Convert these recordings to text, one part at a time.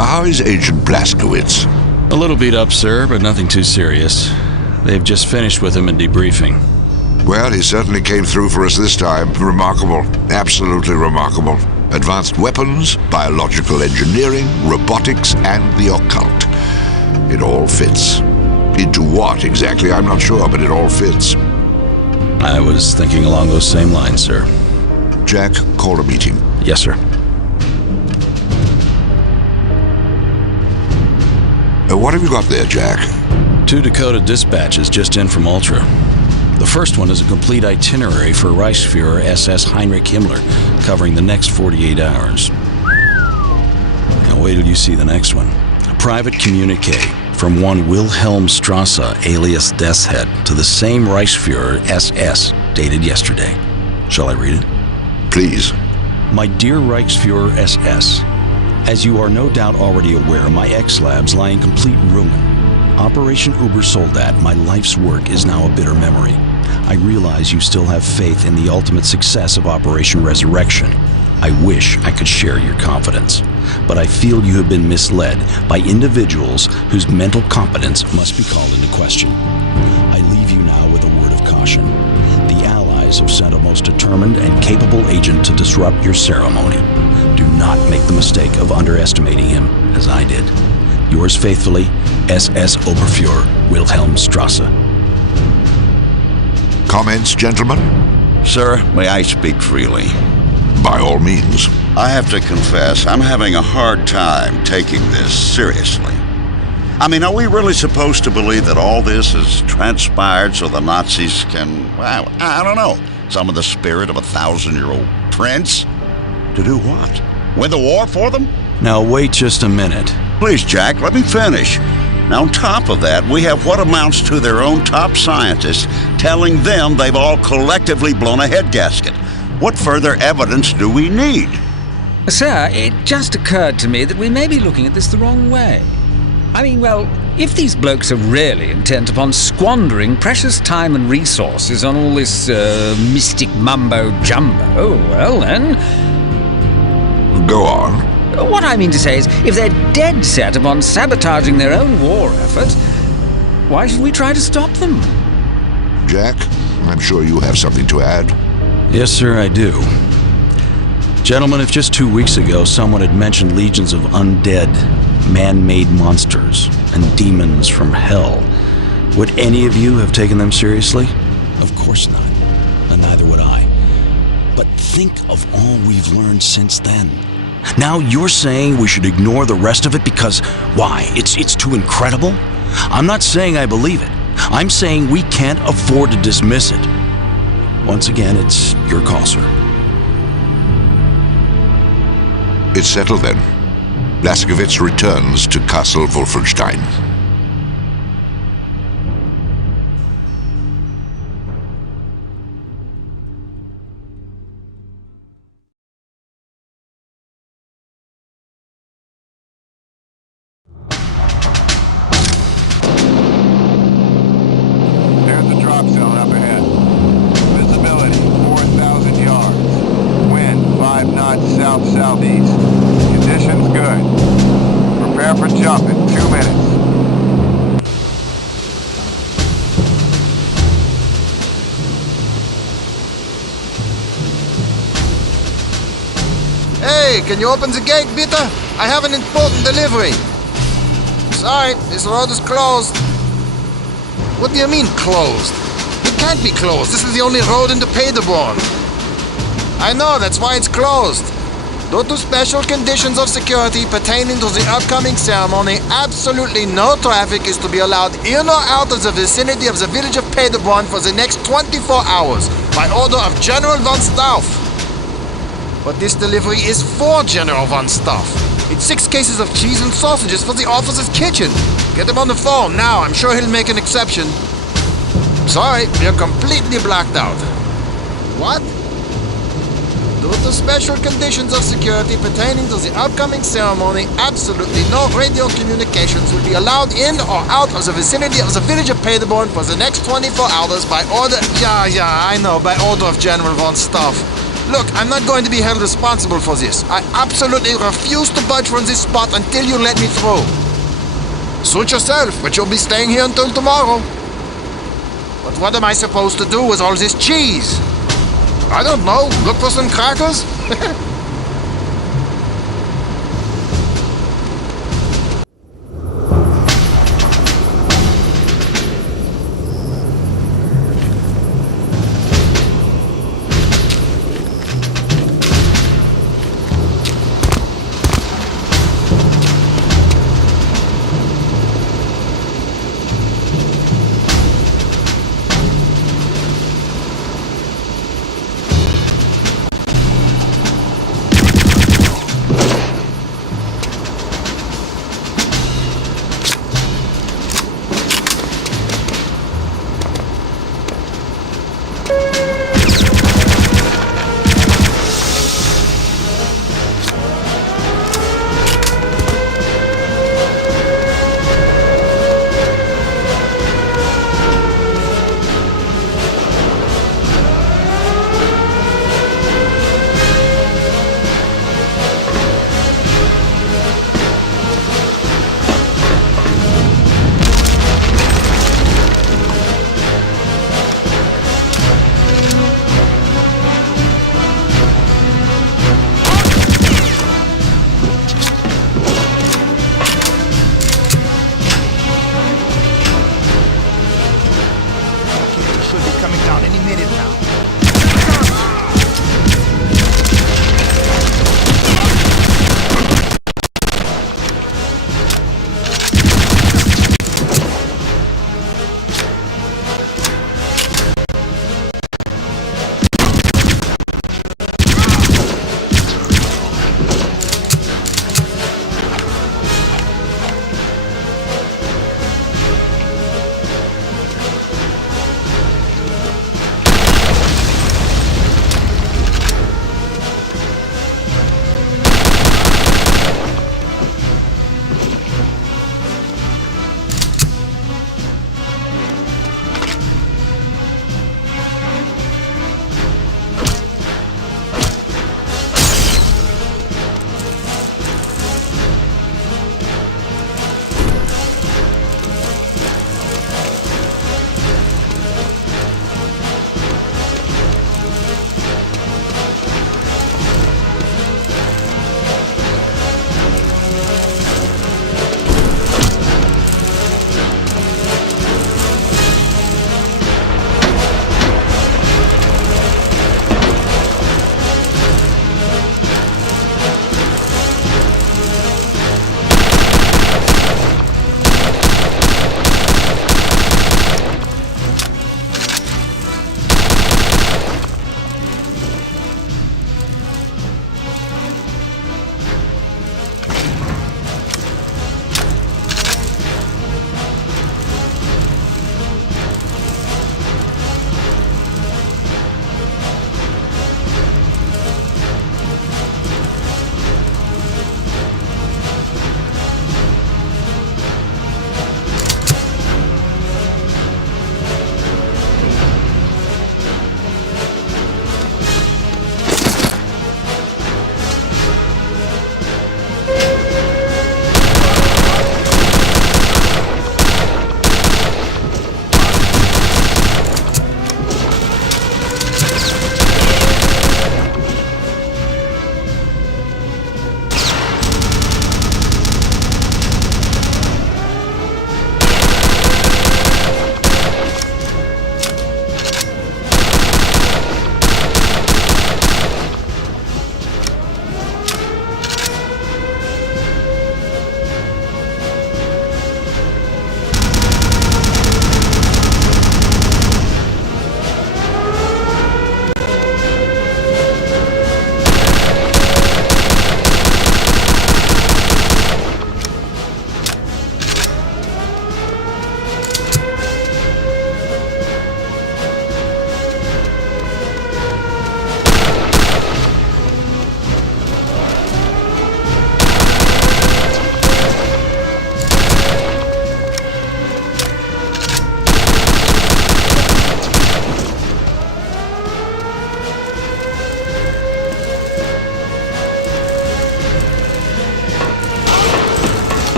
Now, how is Agent Blazkowicz? A little beat up, sir, but nothing too serious. They've just finished with him in debriefing. Well, he certainly came through for us this time. Remarkable. Absolutely remarkable. Advanced weapons, biological engineering, robotics, and the occult. It all fits. Into what exactly, I'm not sure, but it all fits. I was thinking along those same lines, sir. Jack, call a meeting. Yes, sir. What have you got there, Jack? 2 Dakota dispatches just in from Ultra. The first one is a complete itinerary for Reichsfuhrer SS Heinrich Himmler, covering the next 48 hours. Now wait till you see the next one. A private communique from one Wilhelm Strasse, alias Deathshead, to the same Reichsfuhrer SS, dated yesterday. Shall I read it? Please. My dear Reichsfuhrer SS, as you are no doubt already aware, my X-Labs lie in complete ruin. Operation Ubersoldat, my life's work, is now a bitter memory. I realize you still have faith in the ultimate success of Operation Resurrection. I wish I could share your confidence, but I feel you have been misled by individuals whose mental competence must be called into question. I leave you now with a word of caution. The Allies have sent a most determined and capable agent to disrupt your ceremony. Do not make the mistake of underestimating him, as I did. Yours faithfully, SS Oberfuhrer Wilhelm Strasse. Comments, gentlemen? Sir, may I speak freely? By all means. I have to confess, I'm having a hard time taking this seriously. I mean, are we really supposed to believe that all this has transpired so the Nazis can, well, I don't know, summon the spirit of a 1,000-year-old prince? To do what? Win the war for them? Now wait just a minute. Please, Jack, let me finish. Now, on top of that, we have what amounts to their own top scientists telling them they've all collectively blown a head gasket. What further evidence do we need? Sir, it just occurred to me that we may be looking at this the wrong way. I mean, well, if these blokes are really intent upon squandering precious time and resources on all this mystic mumbo-jumbo, well then... Go on. What I mean to say is, if they're dead set upon sabotaging their own war effort, why should we try to stop them? Jack, I'm sure you have something to add. Yes, sir, I do. Gentlemen, if just 2 weeks ago someone had mentioned legions of undead, man-made monsters and demons from hell, would any of you have taken them seriously? Of course not, and neither would I. But think of all we've learned since then. Now you're saying we should ignore the rest of it because, why, it's too incredible? I'm not saying I believe it. I'm saying we can't afford to dismiss it. Once again, it's your call, sir. It's settled then. Blazkowicz returns to Castle Wolfenstein. There's the drop zone up ahead. Visibility 4,000 yards. Wind 5 knots south-southeast. Conditions good. Prepare for jump in 2 minutes. Hey, can you open the gate, bitte? I have an important delivery. Sorry, this road is closed. What do you mean, closed? It can't be closed. This is the only road into Paderborn. I know, that's why it's closed. Due to special conditions of security pertaining to the upcoming ceremony, absolutely no traffic is to be allowed in or out of the vicinity of the village of Paderborn for the next 24 hours, by order of General von Stauff. But this delivery is for General von Stauff. It's 6 cases of cheese and sausages for the officer's kitchen. Get him on the phone now. I'm sure he'll make an exception. Sorry, you're completely blacked out. What? Due to special conditions of security pertaining to the upcoming ceremony, absolutely no radio communications will be allowed in or out of the vicinity of the village of Paderborn for the next 24 hours by order... Yeah, I know, by order of General von Stauff. Look, I'm not going to be held responsible for this. I absolutely refuse to budge from this spot until you let me through. Suit yourself, but you'll be staying here until tomorrow. But what am I supposed to do with all this cheese? I don't know. Look for some crackers?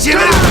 Watch it out!